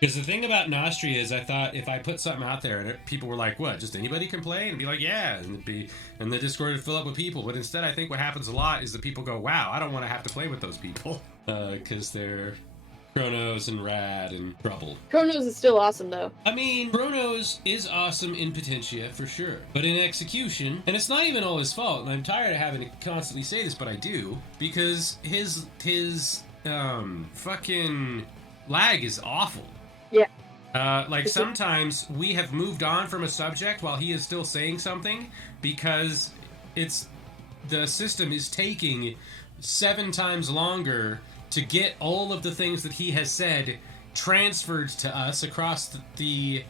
Because the thing about Nostria is, I thought if I put something out there and people were like, "What? Just anybody can play?" and be like, "Yeah," and the Discord would fill up with people. But instead, I think what happens a lot is that people go, "Wow, I don't want to have to play with those people," because they're Chronos and Rad and Trouble. Chronos is still awesome though. I mean, Chronos is awesome in Potentia for sure, but in execution, and it's not even all his fault. And I'm tired of having to constantly say this, but I do, because his fucking lag is awful. Yeah. Like sometimes we have moved on from a subject while he is still saying something because it's the system is taking 7 times longer to get all of the things that he has said transferred to us across the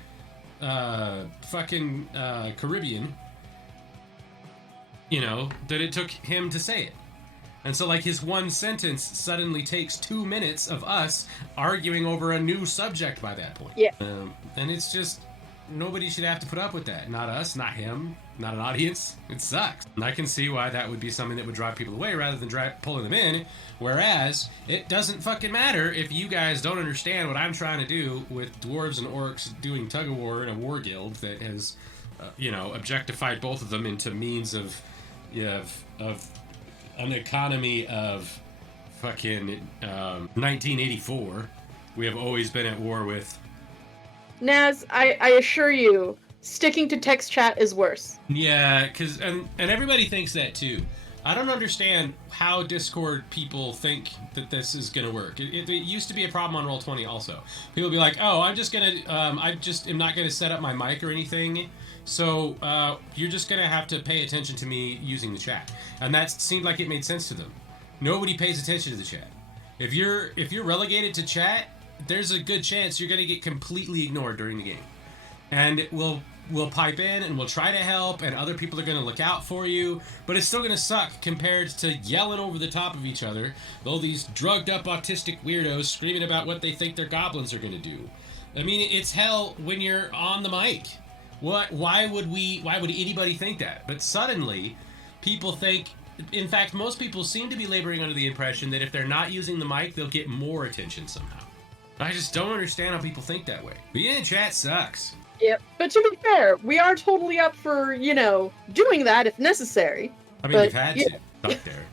fucking Caribbean. You know, that it took him to say it. And so, like, his one sentence suddenly takes 2 minutes of us arguing over a new subject by that point. Yeah. And it's just, nobody should have to put up with that. Not us, not him, not an audience. It sucks. And I can see why that would be something that would drive people away rather than pulling them in. Whereas, it doesn't fucking matter if you guys don't understand what I'm trying to do with dwarves and orcs doing tug of war in a war guild that has, objectified both of them into means of an economy of fucking 1984. We have always been at war with. Naz, I assure you, sticking to text chat is worse. Yeah, because and everybody thinks that too. I don't understand how Discord people think that this is gonna work. It used to be a problem on Roll20 also. People be like, "Oh, I just am not gonna set up my mic or anything." So you're just gonna have to pay attention to me using the chat, and that seemed like it made sense to them. Nobody pays attention to the chat. If you're relegated to chat, there's a good chance you're gonna get completely ignored during the game, and we'll pipe in and we'll try to help, and other people are gonna look out for you, but it's still gonna suck compared to yelling over the top of each other. All these drugged up autistic weirdos screaming about what they think their goblins are gonna do. I mean, it's hell when you're on the mic. Why would anybody think that? But suddenly, people think. In fact, most people seem to be laboring under the impression that if they're not using the mic, they'll get more attention somehow. I just don't understand how people think that way. Being in chat sucks. Yep. But to be fair, we are totally up for, doing that if necessary. I mean, we've had to. Stuck there.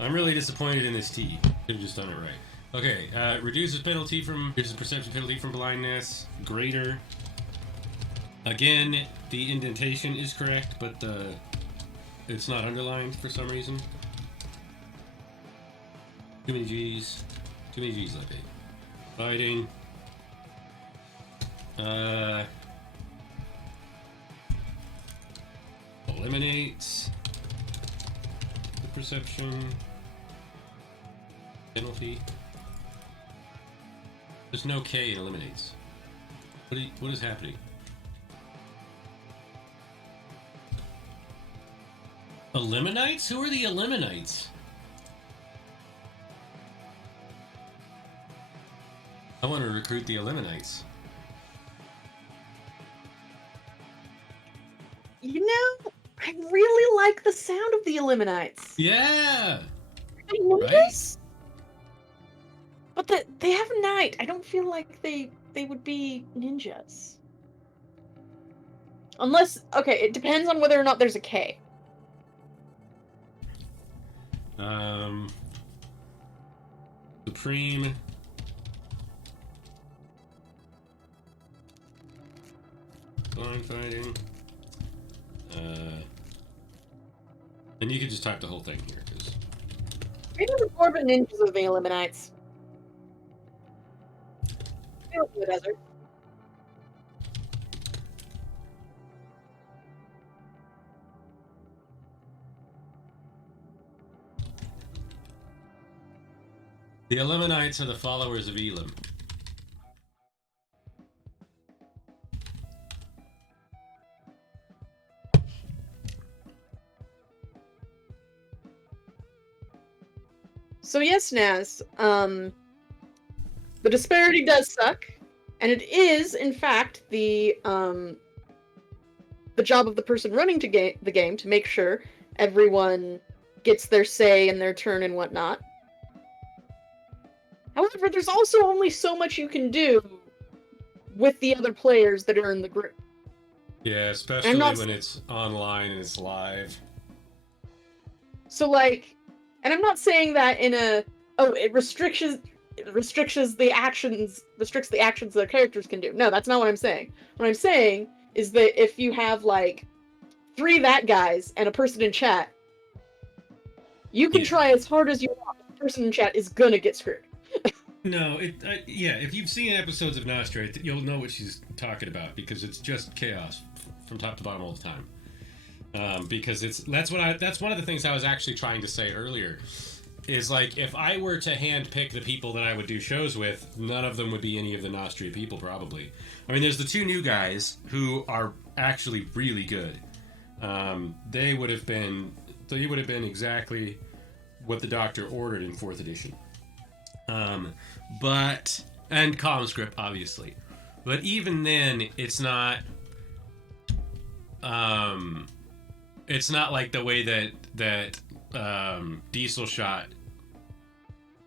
I'm really disappointed in this T. Could have just done it right. Okay, reduces perception penalty from blindness. Greater. Again, the indentation is correct, but it's not underlined for some reason. Too many G's. Too many G's like it. Fighting. Eliminates the perception penalty. There's no K in eliminates. What is happening? Eliminates? Who are the Eliminates? I want to recruit the Eliminates. I really like the sound of the Eliminates. Yeah! Right? But they have Knight. I don't feel like they would be ninjas. Unless, okay, it depends on whether or not there's a K. Supreme. Blind fighting. And you can just type the whole thing here, because... Maybe the Dwarven Ninjas of the Eliminates. Feel the desert. The Elimites are the followers of Elim. So yes, Naz, the disparity does suck, and it is, in fact, the job of the person running the game to make sure everyone gets their say and their turn and whatnot. However, there's also only so much you can do with the other players that are in the group. Yeah, especially when it's online and it's live. So like, and I'm not saying that in a it restricts the actions the characters can do. No, that's not what I'm saying. What I'm saying is that if you have like 3 that guys and a person in chat, you can try as hard as you want. The person in chat is gonna get screwed. No, if you've seen episodes of Nostra, you'll know what she's talking about, because it's just chaos from top to bottom all the time. Because that's one of the things I was actually trying to say earlier, is like, if I were to handpick the people that I would do shows with, none of them would be any of the Nostria people, probably. I mean, there's the 2 new guys who are actually really good. They would have been exactly what the Doctor ordered in 4th edition. And CommScript, obviously. But even then, it's not like the way that Diesel Shot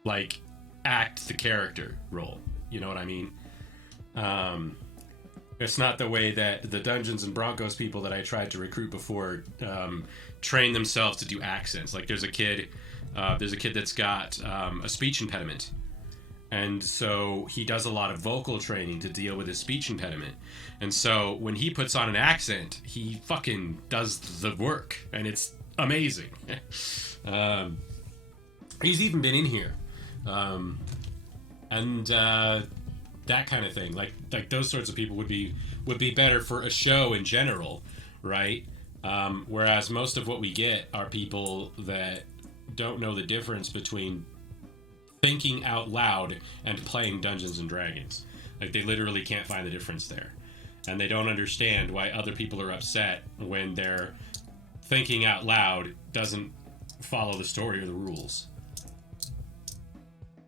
like act the character role. You know what I mean? It's not the way that the Dungeons and Broncos people that I tried to recruit before train themselves to do accents. Like there's a kid that's got a speech impediment. And so he does a lot of vocal training to deal with his speech impediment. And so when he puts on an accent, he fucking does the work. And it's amazing. He's even been in here. That kind of thing. Like those sorts of people would be better for a show in general, right? Whereas most of what we get are people that don't know the difference between thinking out loud and playing Dungeons and Dragons. Like they literally can't find the difference there. And they don't understand why other people are upset when their thinking out loud doesn't follow the story or the rules.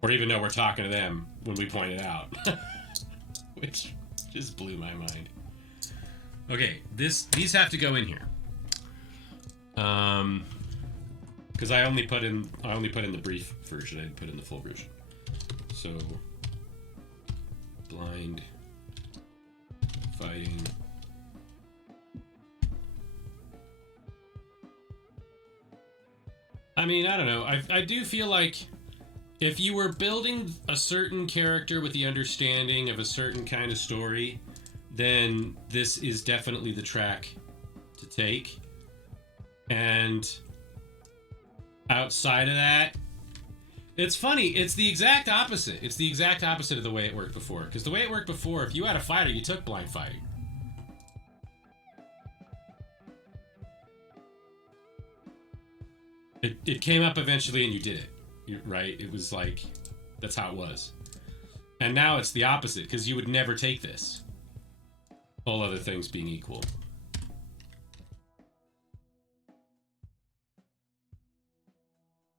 Or even though we're talking to them when we point it out. Which just blew my mind. Okay, these have to go in here. Because I only put in the brief version. I didn't put in the full version. So blind fighting. I mean, I don't know. I do feel like if you were building a certain character with the understanding of a certain kind of story, then this is definitely the track to take. And outside of that, it's funny. It's the exact opposite. It's the exact opposite of the way it worked before. Because the way it worked before, if you had a fighter, you took blind fighting. It came up eventually and you did it. Right? It was like, that's how it was. And now it's the opposite, because you would never take this. All other things being equal.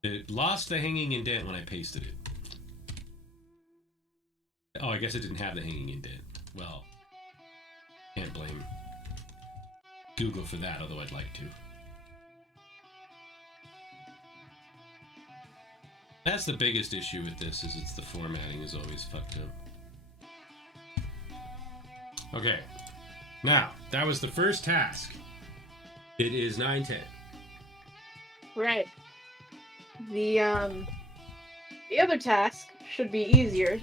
It lost the hanging indent when I pasted it. Oh, I guess it didn't have the hanging indent. Well, can't blame Google for that, although I'd like to. That's the biggest issue with this, is it's the formatting is always fucked up. Okay. Now, that was the first task. It is 9:10. Right. The other task should be easier.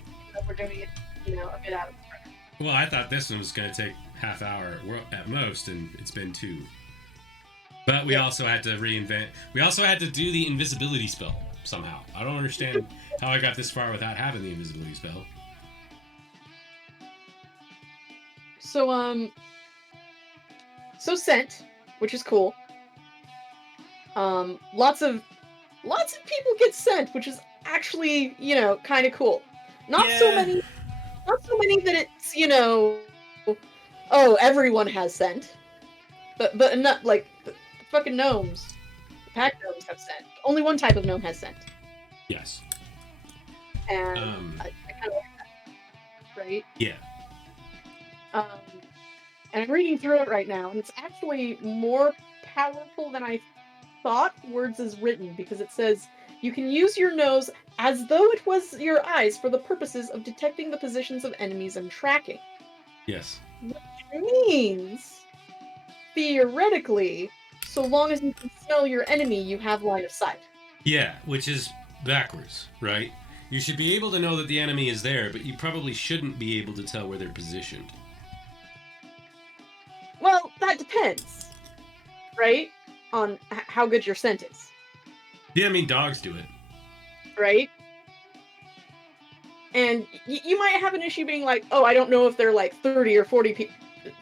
We're doing it, a bit out of order. Well, I thought this one was going to take half hour at most, and it's been 2. But we also had to reinvent. We also had to do the invisibility spell somehow. I don't understand how I got this far without having the invisibility spell. So sent, which is cool. Lots of people get sent, which is actually, kind of cool. Not so many that it's, oh, everyone has sent. But not like the fucking gnomes. The pack gnomes have sent. Only one type of gnome has sent. Yes. And I kind of like that. Right? Yeah. And I'm reading through it right now, and it's actually more powerful than I thought words is written, because it says you can use your nose as though it was your eyes for the purposes of detecting the positions of enemies and tracking. Yes. Which means, theoretically, so long as you can smell your enemy, you have line of sight. Yeah, which is backwards, right? You should be able to know that the enemy is there, but you probably shouldn't be able to tell where they're positioned. Well, that depends, right? On how good your scent is, Yeah, I mean, dogs do it. right? And you might have an issue being like, oh, I don't know if they're like 30 or 40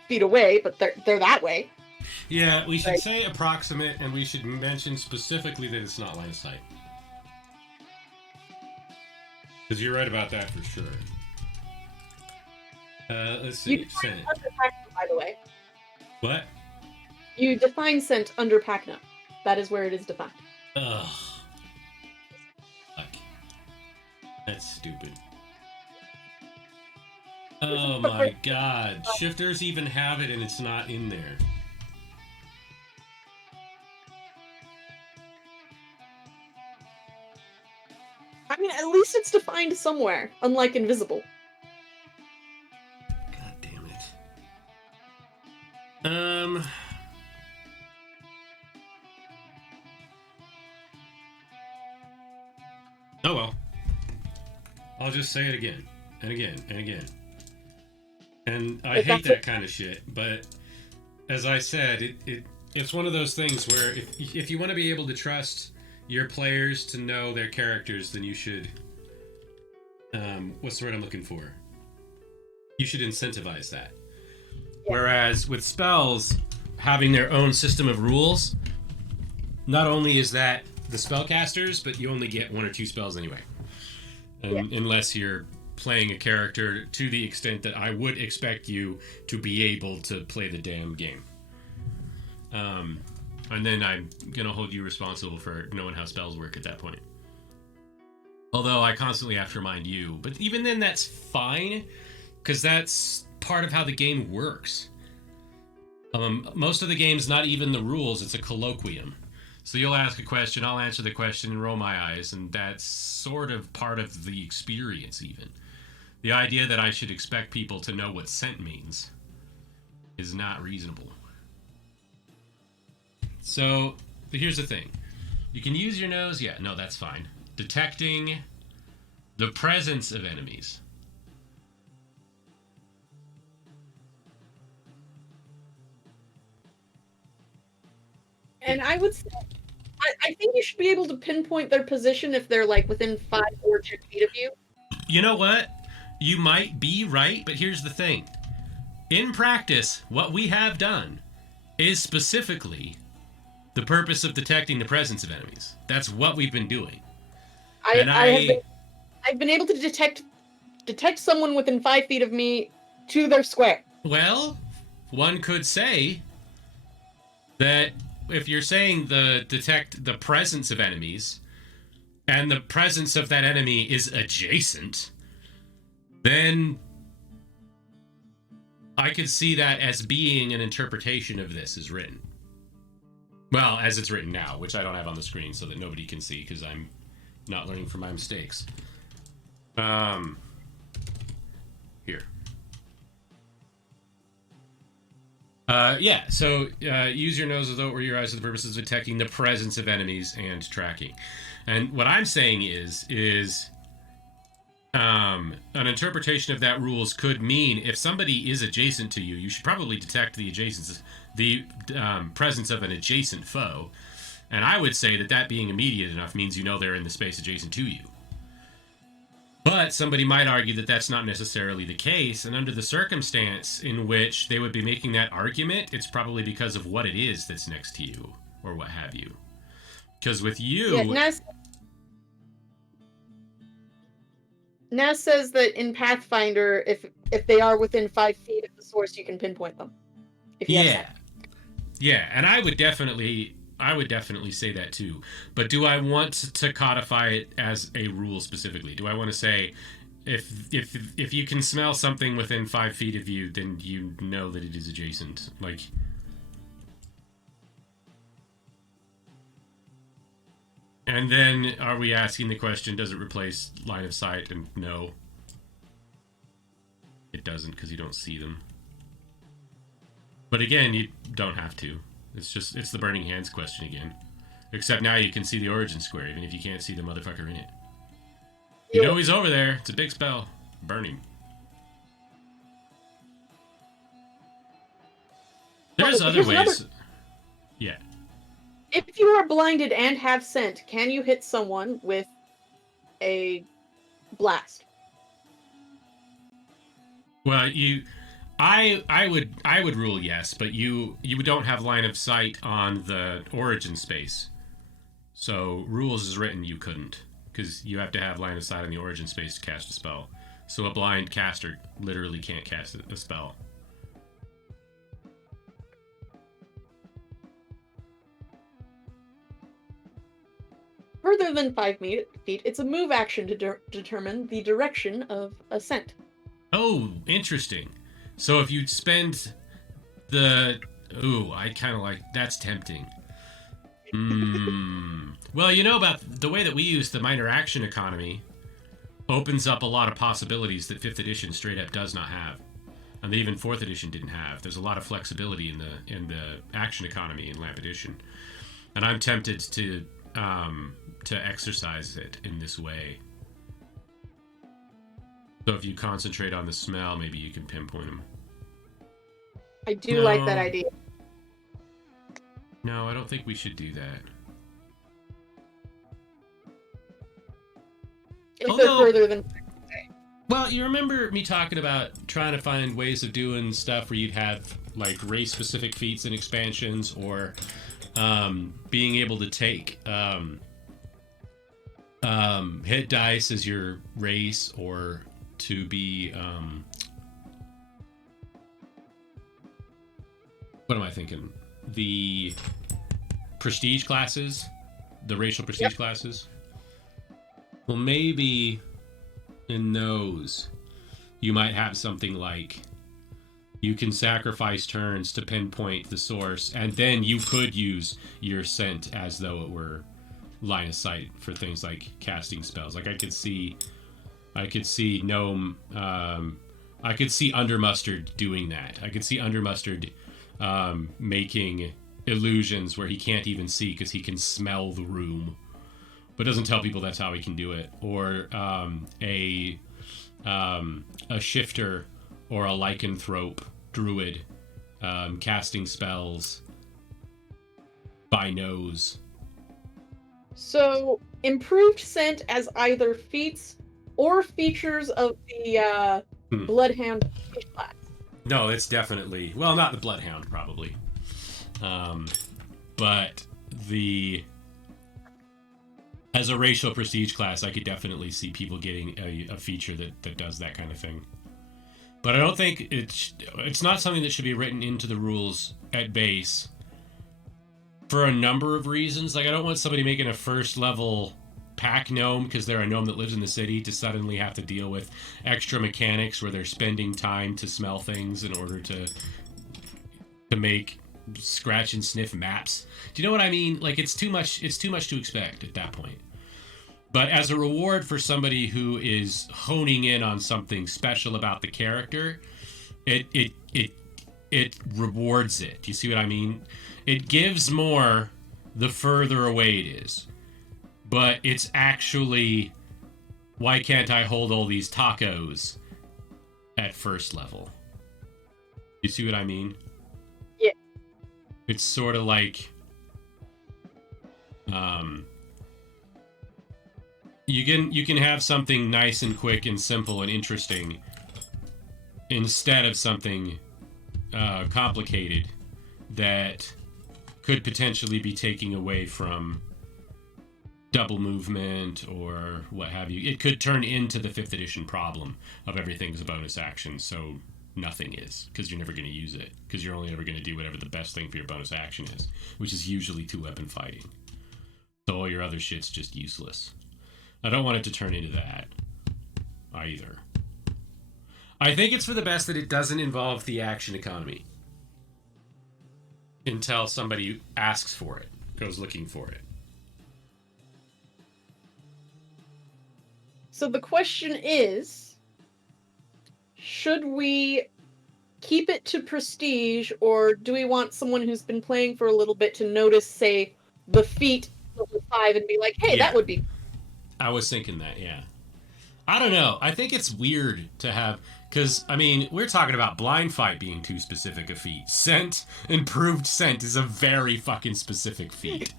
feet away, but they're that way. Yeah, we should Right. say approximate, and we should mention specifically that it's not line of sight. Because you're right about that for sure. Let's see. You define Scent. under Pac-Man, by the way. What? You define scent under Pac-Man. That is where it is defined. Ugh. Fuck. That's stupid. Oh my god. Shifters even have it and it's not in there. I mean, at least it's defined somewhere, unlike invisible. God damn it. Oh well. I'll just say it again and again and again. And I hate that kind of shit, but as I said, it's one of those things where if you want to be able to trust your players to know their characters, then you should what's the word I'm looking for? You should incentivize that. Whereas with spells having their own system of rules, not only is that the spellcasters, but you only get 1 or 2 spells anyway. Unless you're playing a character to the extent that I would expect you to be able to play the damn game. And then I'm gonna hold you responsible for knowing how spells work at that point. Although I constantly have to remind you, but even then that's fine, because that's part of how the game works. Most of the game's not even the rules, it's a colloquium. So you'll ask a question, I'll answer the question and roll my eyes, and that's sort of part of the experience even. The idea that I should expect people to know what scent means is not reasonable. So, but here's the thing. You can use your nose, yeah, no, that's fine. Detecting the presence of enemies. And I would say, I think you should be able to pinpoint their position if they're like within 5 or 10 feet of you. You know what? You might be right, but here's the thing. In practice, what we have done is specifically the purpose of detecting the presence of enemies. That's what we've been doing. I've been able to detect someone within 5 feet of me to their square. Well, one could say that if you're saying detect the presence of enemies, and the presence of that enemy is adjacent, then I could see that as being an interpretation of this as written. Well, as it's written now, which I don't have on the screen so that nobody can see because I'm not learning from my mistakes. Here. So use your nose or your eyes for the purposes of detecting the presence of enemies and tracking. And what I'm saying is an interpretation of that rules could mean if somebody is adjacent to you, you should probably detect the presence of an adjacent foe. And I would say that being immediate enough means you know they're in the space adjacent to you. But somebody might argue that that's not necessarily the case, and under the circumstance in which they would be making that argument, it's probably because of what it is that's next to you, or what have you. Because with you... Yeah, Naz says that in Pathfinder, if they are within 5 feet of the source, you can pinpoint them. Yeah, and I would definitely say that too. But do I want to codify it as a rule specifically? Do I want to say if you can smell something within 5 feet of you, then you know that it is adjacent? Like, and then are we asking the question, does it replace line of sight? And no, it doesn't, because you don't see them. But again, you don't have to. It's the Burning Hands question again. Except now you can see the origin square, even if you can't see the motherfucker in it. You know he's over there. It's a big spell. Burn him. There's other ways. Yeah. If you are blinded and have scent, can you hit someone with a blast? Well, I would rule yes, but you don't have line of sight on the origin space. So rules is written you couldn't, because you have to have line of sight on the origin space to cast a spell. So a blind caster literally can't cast a spell. Further than 5 feet, it's a move action to determine the direction of a scent. Oh, interesting. So if you spend the... Ooh, I kind of like... That's tempting. Well, you know about the way that we use the minor action economy opens up a lot of possibilities that 5th edition straight up does not have. And even 4th edition didn't have. There's a lot of flexibility in the action economy in Lampedition. And I'm tempted to exercise it in this way. So if you concentrate on the smell, maybe you can pinpoint them. I do like that idea. No, I don't think we should do that. If they're further than... Well, you remember me talking about trying to find ways of doing stuff where you'd have like race-specific feats and expansions, or being able to take hit dice as your race, or to be what am I thinking? The prestige classes, the racial prestige classes. Well, maybe in those you might have something like you can sacrifice turns to pinpoint the source, and then you could use your scent as though it were line of sight for things like casting spells. Like I could see Gnome, I could see Undermustard doing that. I could see Undermustard making illusions where he can't even see because he can smell the room, but doesn't tell people that's how he can do it. Or a shifter or a lycanthrope druid casting spells by nose. So, improved scent as either feats or features of the Bloodhound class. No, it's definitely... Well, not the Bloodhound, probably. But as a racial prestige class, I could definitely see people getting a feature that does that kind of thing. But I don't think it's not something that should be written into the rules at base for a number of reasons. Like, I don't want somebody making a first level pack gnome because they're a gnome that lives in the city to suddenly have to deal with extra mechanics where they're spending time to smell things in order to make scratch and sniff maps. Do you know what I mean? Like, it's too much to expect at that point. But as a reward for somebody who is honing in on something special about the character, it rewards it. Do you see what I mean? It gives more the further away it is. But it's actually, why can't I hold all these tacos at first level? You see what I mean? Yeah. It's sort of like, you can have something nice and quick and simple and interesting instead of something complicated that could potentially be taking away from double movement or what have you. It could turn into the 5th edition problem of everything's a bonus action, so nothing is, because you're never going to use it, because you're only ever going to do whatever the best thing for your bonus action is, which is usually 2-weapon fighting. So all your other shit's just useless. I don't want it to turn into that either. I think it's for the best that it doesn't involve the action economy until somebody asks for it, goes looking for it. So the question is, should we keep it to prestige, or do we want someone who's been playing for a little bit to notice, say, the feat level 5 and be like, hey, Yeah. that would be... I was thinking that, yeah. I don't know. I think it's weird to have... Because, I mean, we're talking about blind fight being too specific a feat. Scent, improved scent is a very fucking specific feat.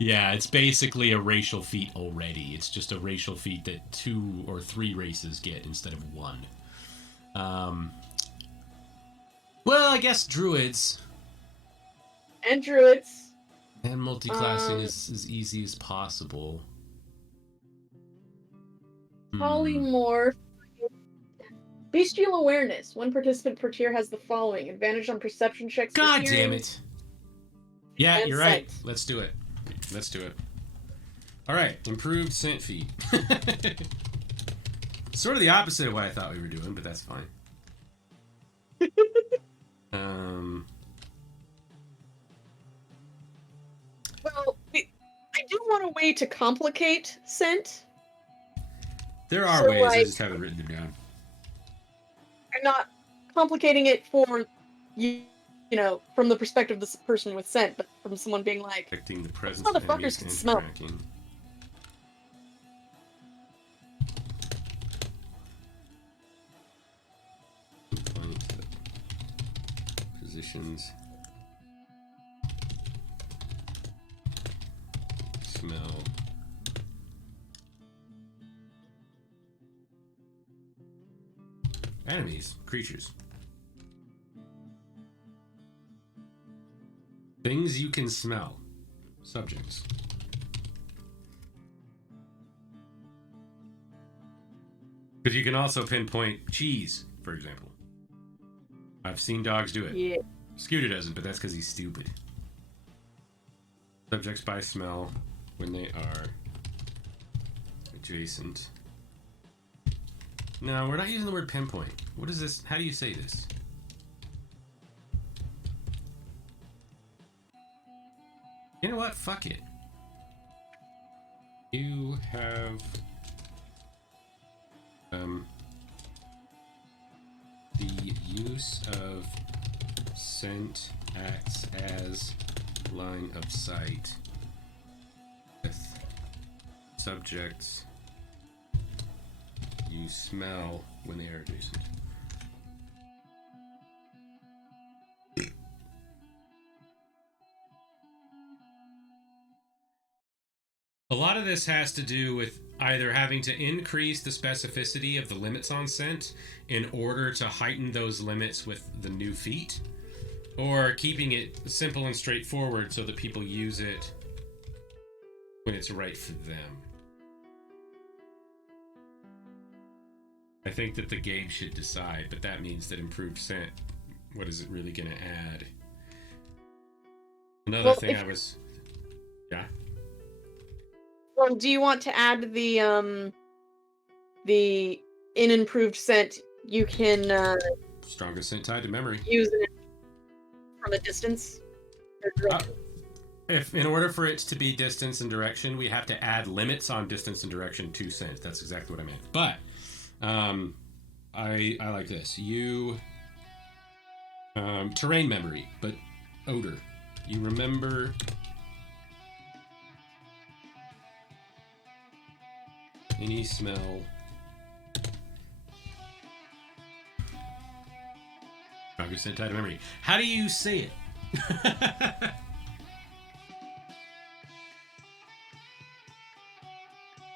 Yeah, it's basically a racial feat already. It's just a racial feat that 2 or 3 races get instead of 1. Well, I guess druids. And druids. And multiclassing is as easy as possible. Polymorph. Bestial awareness. One participant per tier has the following: advantage on perception checks. God damn it. Yeah, you're right. Scent. Let's do it. Let's do it. Alright, improved scent feat. Sort of the opposite of what I thought we were doing, but that's fine. Well, I do want a way to complicate scent. There are ways, I just haven't written them down. I'm not complicating it for you know, from the perspective of this person with scent, but from someone being like, Affecting the presence motherfuckers of enemies can and smell. tracking. Positions. Smell. Enemies, creatures. Things you can smell. Subjects. Because you can also pinpoint cheese, for example. I've seen dogs do it. Yeah. Scooter doesn't, but that's because he's stupid. Subjects by smell when they are adjacent. No, we're not using the word pinpoint. What is this? How do you say this? You know what? Fuck it. You have the use of scent acts as line of sight with subjects you smell when they are adjacent. A lot of this has to do with either having to increase the specificity of the limits on scent in order to heighten those limits with the new feat, or keeping it simple and straightforward so that people use it when it's right for them. I think that the game should decide, but that means that improved scent, what is it really going to add? Another thing I was... Yeah? Well, do you want to add the in improved scent you can Strongest scent tied to memory. use it from a distance? If in order for it to be distance and direction, we have to add limits on distance and direction to scent. That's exactly what I meant. But I like this. You terrain memory, but odor. You remember any smell. Strongest scent tied to memory. How do you say it?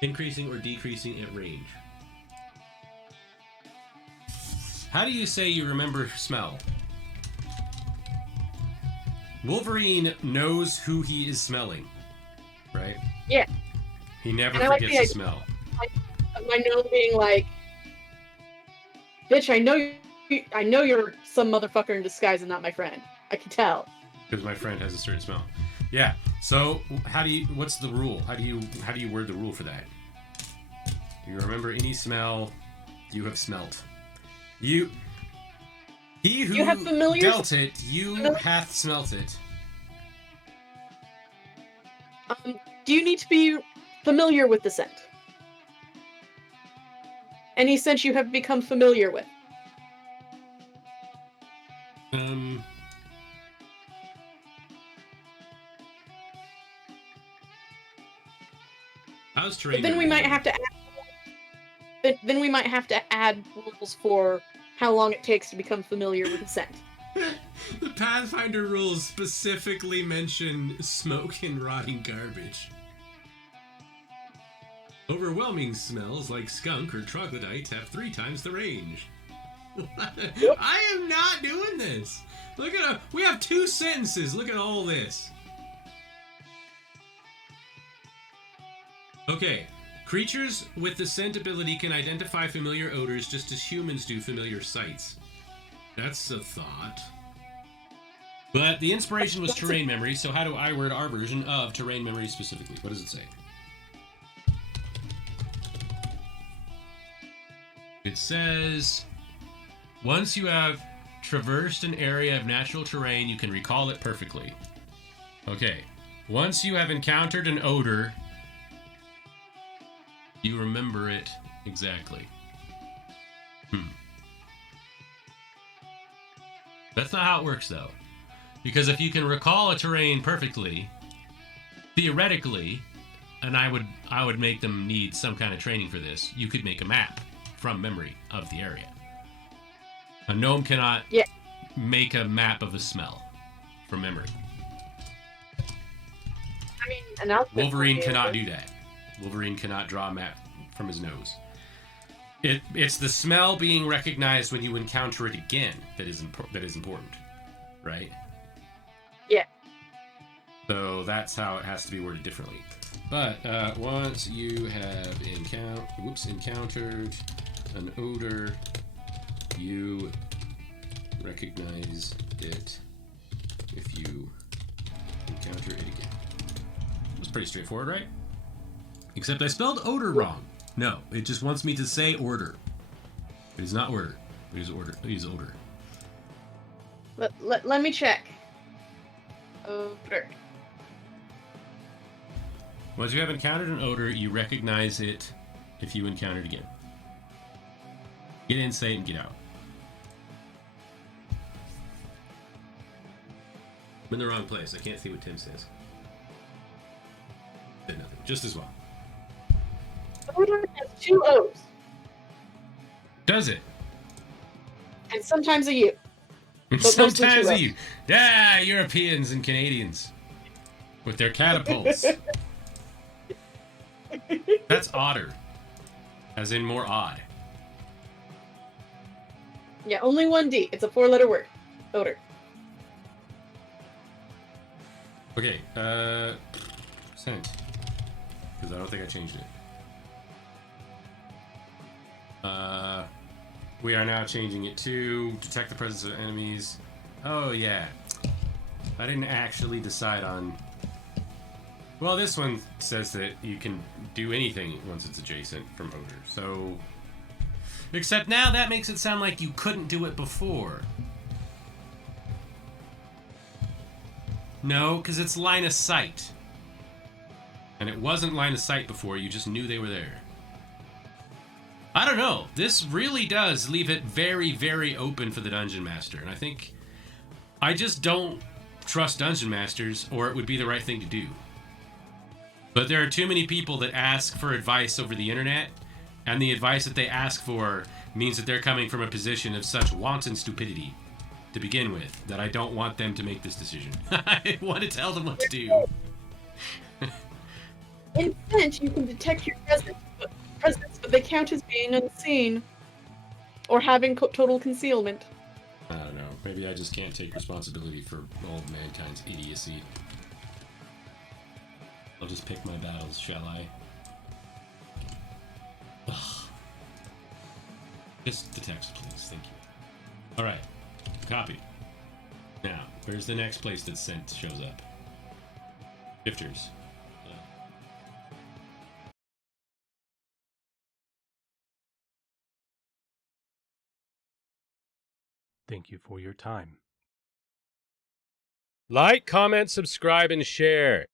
Increasing or decreasing at range. How do you say you remember smell? Wolverine knows who he is smelling, right? Yeah. He never And forgets to smell. My note being like, bitch, I know you're some motherfucker in disguise and not my friend. I can tell. Because my friend has a certain smell. Yeah. So what's the rule? How do you word the rule for that? You remember any smell you have smelt. He who you have familiar dealt it, you hath smelt it. Do you need to be familiar with the scent? Any scent you have become familiar with. How's terrain? Then we might have to add, then we might have to add rules for how long it takes to become familiar with a scent. The Pathfinder rules specifically mention smoke and rotting garbage. Overwhelming smells like skunk or troglodyte have 3 times the range. Yep. I am not doing this. Look at we have 2 sentences. Look at all this. Okay. Creatures with the scent ability can identify familiar odors just as humans do familiar sights. That's a thought. But the inspiration was terrain memory, so how do I word our version of terrain memory specifically? What does it say? It says, once you have traversed an area of natural terrain, you can recall it perfectly. Okay. Once you have encountered an odor, you remember it exactly. That's not how it works, though. Because if you can recall a terrain perfectly, theoretically, and I would make them need some kind of training for this, you could make a map from memory of the area. A gnome cannot make a map of a smell from memory. I mean, Wolverine cannot do that. Wolverine cannot draw a map from his nose. It's the smell being recognized when you encounter it again that is important, right? Yeah. So that's how it has to be worded differently. But once you have encountered an odor, you recognize it if you encounter it again. It's pretty straightforward, right? Except I spelled odor wrong. No, it just wants me to say order. It is not order. It is order. It is odor. Let me check. Odor. Once you have encountered an odor, you recognize it if you encounter it again. Get in, say it, and get out. I'm in the wrong place. I can't see what Tim says. Did nothing. Just as well. Odor has 2 O's. Does it? And sometimes a U. Sometimes a U. Ah, Europeans and Canadians. With their catapults. That's odder. As in more odd. Yeah, only 1 D. It's a 4-letter word. Odor. Okay, scent. Because I don't think I changed it. We are now changing it to detect the presence of enemies. Oh, yeah. I didn't actually decide on... Well, this one says that you can do anything once it's adjacent from odor, so... Except now that makes it sound like you couldn't do it before. No, because it's line of sight. And it wasn't line of sight before, you just knew they were there. I don't know. This really does leave it very, very open for the Dungeon Master. And I think I just don't trust Dungeon Masters, or it would be the right thing to do. But there are too many people that ask for advice over the internet, and the advice that they ask for means that they're coming from a position of such wanton stupidity to begin with, that I don't want them to make this decision. I want to tell them what to do. In scent, you can detect your presence, but they count as being unseen or having total concealment. I don't know. Maybe I just can't take responsibility for all of mankind's idiocy. I'll just pick my battles, shall I? Ugh. Just the text, please. Thank you. Alright. Copy. Now, where's the next place that scent shows up? Shifters. Thank you for your time. Like, comment, subscribe, and share.